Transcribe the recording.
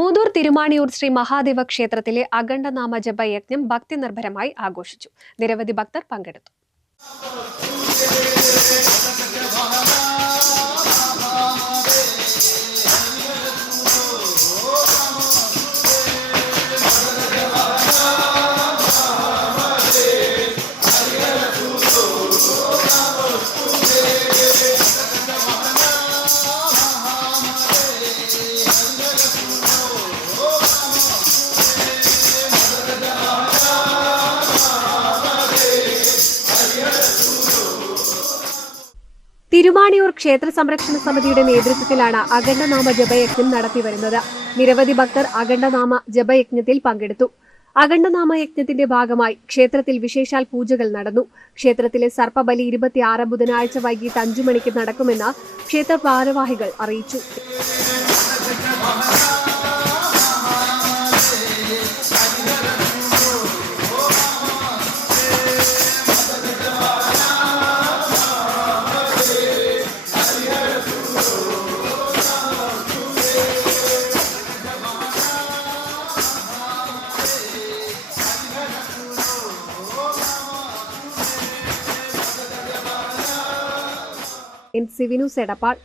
മൂന്നൂർ തിരുമാണിയൂർ ശ്രീ മഹാദേവ ക്ഷേത്രത്തിലെ അഖണ്ഡനാമ ജപ യജ്ഞം ഭക്തി നിർഭരമായി ആഘോഷിച്ചു. നിരവധി ഭക്തർ പങ്കെടുത്തു. തിരുമാണിയൂർ ക്ഷേത്ര സംരക്ഷണ സമിതിയുടെ നേതൃത്വത്തിലാണ് അഖണ്ഡനാമ ജപയജ്ഞം നടത്തിവരുന്നത്. നിരവധി ഭക്തർ അഖണ്ഡനാമ ജപയജ്ഞത്തിൽ പങ്കെടുത്തു. അഖണ്ഡനാമ യജ്ഞത്തിന്റെ ഭാഗമായി ക്ഷേത്രത്തിൽ വിശേഷാൽ പൂജകൾ നടന്നു. ക്ഷേത്രത്തിലെ സർപ്പബലി ഇരുപത്തിയാറ് ബുധനാഴ്ച വൈകിട്ട് അഞ്ചു മണിക്ക് നടക്കുമെന്ന് ക്ഷേത്ര ഭാരവാഹികൾ അറിയിച്ചു. എൻ സിവിനു സെടപ്പാൾ